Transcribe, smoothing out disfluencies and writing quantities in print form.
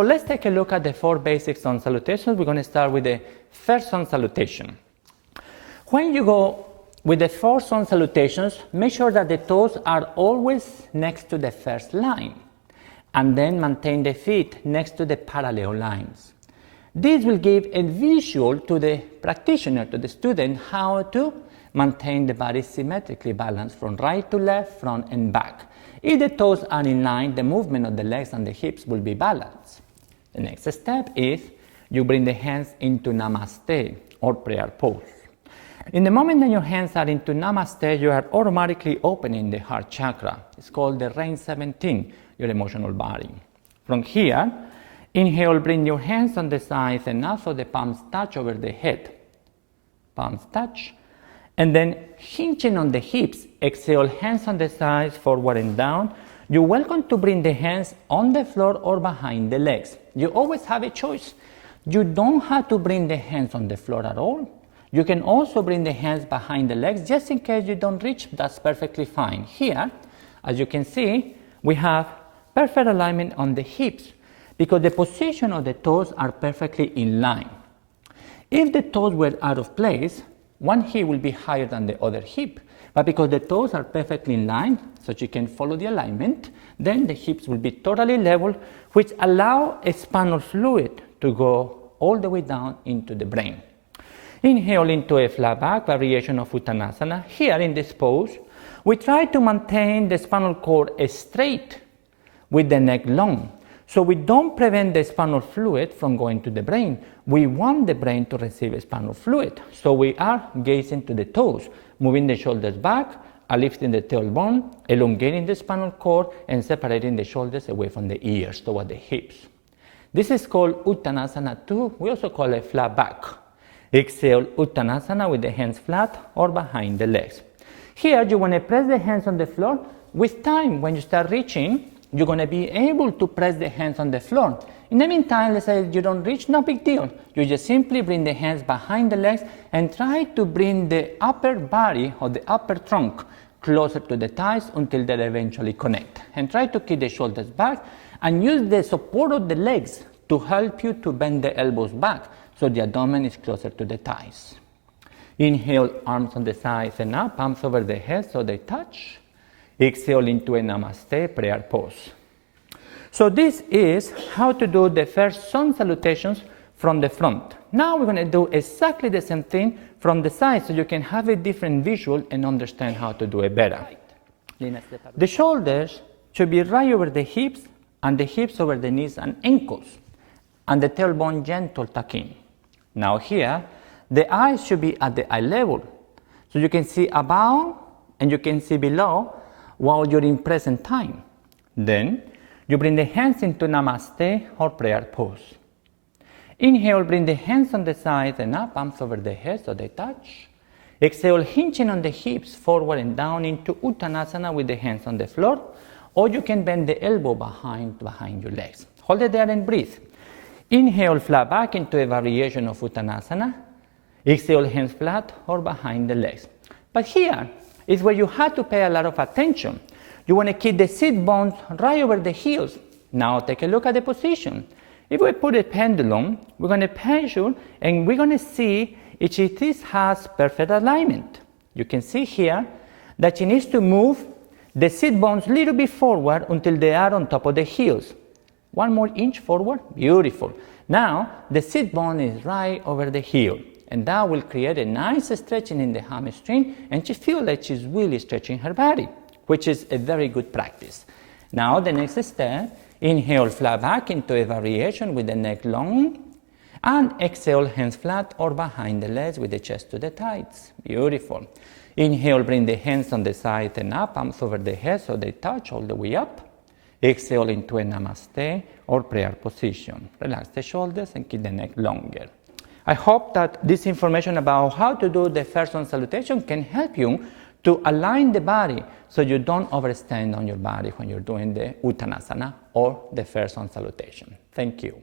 So let's take a look at the 4 basics on salutations. We're going to start with the first sun salutation. When you go with the 4 sun salutations, make sure that the toes are always next to the first line, and then maintain the feet next to the parallel lines. This will give a visual to the practitioner, to the student, how to maintain the body symmetrically balanced from right to left, front and back. If the toes are in line, the movement of the legs and the hips will be balanced. The next step is you bring the hands into Namaste or prayer pose. In the moment that your hands are into Namaste, you are automatically opening the heart chakra. It's called the Rain 17, your emotional body. From here, inhale, bring your hands on the sides and up so the palms touch over the head. Palms touch. And then hinging on the hips, exhale, hands on the sides, forward and down. You're welcome to bring the hands on the floor or behind the legs. You always have a choice. You don't have to bring the hands on the floor at all. You can also bring the hands behind the legs just in case you don't reach. That's perfectly fine. Here, as you can see, we have perfect alignment on the hips because the position of the toes are perfectly in line. If the toes were out of place, one hip will be higher than the other hip, but because the toes are perfectly in line, so you can follow the alignment, then the hips will be totally level, which allow a spinal fluid to go all the way down into the brain. Inhale into a flat back variation of Uttanasana. Here in this pose, we try to maintain the spinal cord straight with the neck long. So we don't prevent the spinal fluid from going to the brain. We want the brain to receive spinal fluid. So we are gazing to the toes, moving the shoulders back, lifting the tailbone, elongating the spinal cord, and separating the shoulders away from the ears toward the hips. This is called Uttanasana 2. We also call it flat back. Exhale Uttanasana with the hands flat or behind the legs. Here you want to press the hands on the floor. With time, when you start reaching, you're going to be able to press the hands on the floor. In the meantime, let's say you don't reach, no big deal. You just simply bring the hands behind the legs and try to bring the upper body or the upper trunk closer to the thighs until they eventually connect. And try to keep the shoulders back and use the support of the legs to help you to bend the elbows back so the abdomen is closer to the thighs. Inhale, arms on the sides and up, palms over the head so they touch. Exhale into a Namaste prayer pose. So this is how to do the first sun salutations from the front. Now we're going to do exactly the same thing from the side so you can have a different visual and understand how to do it better. The shoulders should be right over the hips and the hips over the knees and ankles, and the tailbone gentle tuck in. Now here, the eyes should be at the eye level, so you can see above and you can see below while you're in present time. Then you bring the hands into Namaste or prayer pose. Inhale, bring the hands on the sides and up, palms over the head so they touch. Exhale, hinging on the hips forward and down into Uttanasana with the hands on the floor, or you can bend the elbow behind your legs. Hold it there and breathe. Inhale, flat back into a variation of Uttanasana. Exhale, hands flat or behind the legs. But here is where you have to pay a lot of attention. You want to keep the sit bones right over the heels. Now take a look at the position. If we put a pendulum, we're going to measure and we're going to see if this has perfect alignment. You can see here that she needs to move the sit bones a little bit forward until they are on top of the heels. 1 more inch forward, beautiful. Now the sit bone is right over the heel, and that will create a nice stretching in the hamstring, and she feels like she's really stretching her body, which is a very good practice. Now the next step, inhale, flat back into a variation with the neck long, and exhale, hands flat or behind the legs with the chest to the thighs. Beautiful. Inhale, bring the hands on the side and up, palms over the head so they touch all the way up. Exhale into a Namaste or prayer position. Relax the shoulders and keep the neck longer. I hope that this information about how to do the first one salutation can help you to align the body so you don't overstand on your body when you're doing the Uttanasana or the first one salutation. Thank you.